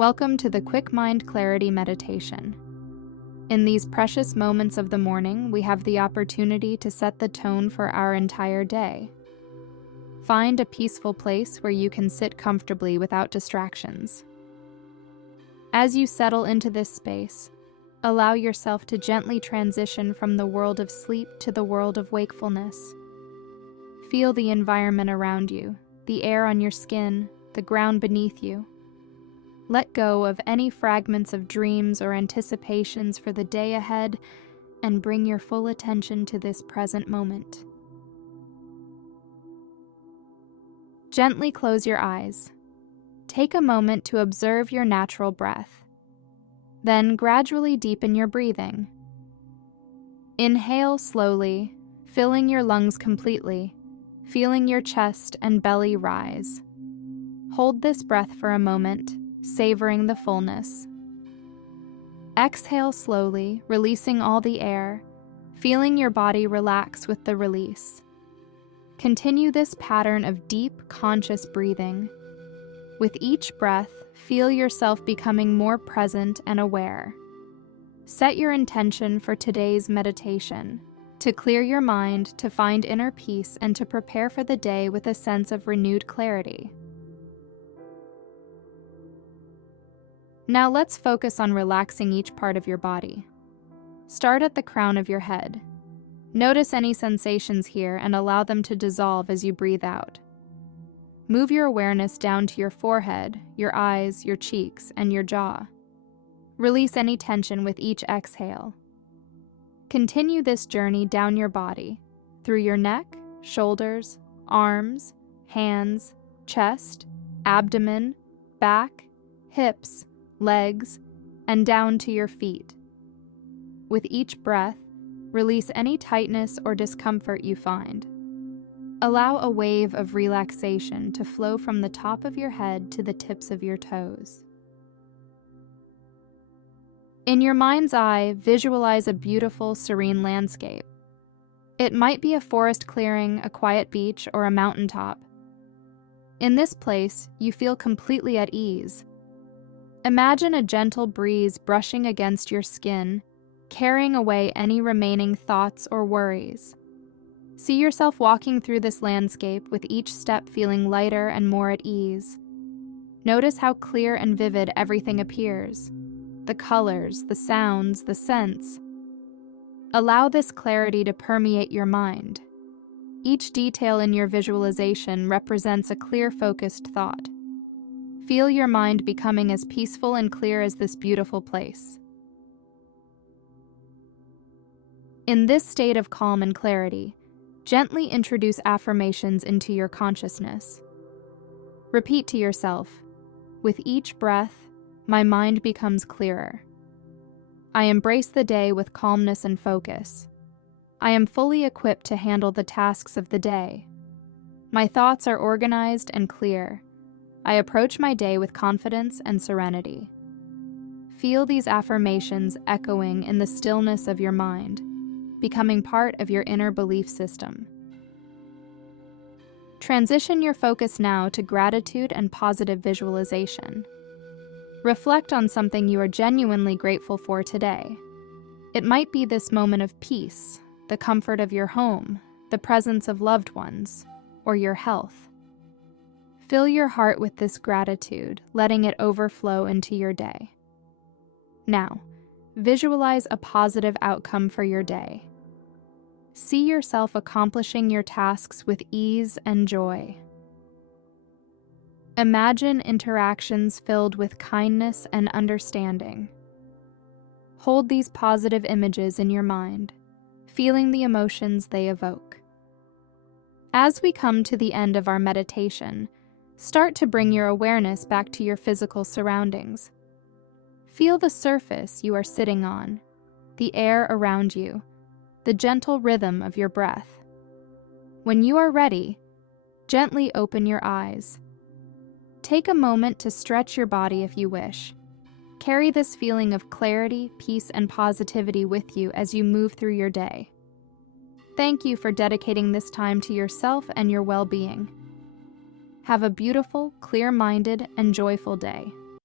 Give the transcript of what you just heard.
Welcome to the Quick Mind Clarity Meditation. In these precious moments of the morning, we have the opportunity to set the tone for our entire day. Find a peaceful place where you can sit comfortably without distractions. As you settle into this space, allow yourself to gently transition from the world of sleep to the world of wakefulness. Feel the environment around you, the air on your skin, the ground beneath you. Let go of any fragments of dreams or anticipations for the day ahead and bring your full attention to this present moment. Gently close your eyes. Take a moment to observe your natural breath. Then gradually deepen your breathing. Inhale slowly, filling your lungs completely, feeling your chest and belly rise. Hold this breath for a moment, savoring the fullness. Exhale slowly, releasing all the air, feeling your body relax with the release. Continue this pattern of deep, conscious breathing. With each breath, feel yourself becoming more present and aware. Set your intention for today's meditation, to clear your mind, to find inner peace, and to prepare for the day with a sense of renewed clarity. Now let's focus on relaxing each part of your body. Start at the crown of your head. Notice any sensations here and allow them to dissolve as you breathe out. Move your awareness down to your forehead, your eyes, your cheeks, and your jaw. Release any tension with each exhale. Continue this journey down your body, through your neck, shoulders, arms, hands, chest, abdomen, back, hips, legs, and down to your feet. With each breath, release any tightness or discomfort you find. Allow a wave of relaxation to flow from the top of your head to the tips of your toes. In your mind's eye, visualize a beautiful, serene landscape. It might be a forest clearing, a quiet beach, or a mountaintop. In this place, you feel completely at ease. Imagine a gentle breeze brushing against your skin, carrying away any remaining thoughts or worries. See yourself walking through this landscape with each step feeling lighter and more at ease. Notice how clear and vivid everything appears. The colors, the sounds, the scents. Allow this clarity to permeate your mind. Each detail in your visualization represents a clear, focused thought. Feel your mind becoming as peaceful and clear as this beautiful place. In this state of calm and clarity, gently introduce affirmations into your consciousness. Repeat to yourself, with each breath, my mind becomes clearer. I embrace the day with calmness and focus. I am fully equipped to handle the tasks of the day. My thoughts are organized and clear. I approach my day with confidence and serenity. Feel these affirmations echoing in the stillness of your mind, becoming part of your inner belief system. Transition your focus now to gratitude and positive visualization. Reflect on something you are genuinely grateful for today. It might be this moment of peace, the comfort of your home, the presence of loved ones, or your health. Fill your heart with this gratitude, letting it overflow into your day. Now, visualize a positive outcome for your day. See yourself accomplishing your tasks with ease and joy. Imagine interactions filled with kindness and understanding. Hold these positive images in your mind, feeling the emotions they evoke. As we come to the end of our meditation, start to bring your awareness back to your physical surroundings. Feel the surface you are sitting on, the air around you, the gentle rhythm of your breath. When you are ready, gently open your eyes. Take a moment to stretch your body if you wish. Carry this feeling of clarity, peace, and positivity with you as you move through your day. Thank you for dedicating this time to yourself and your well-being. Have a beautiful, clear-minded, and joyful day.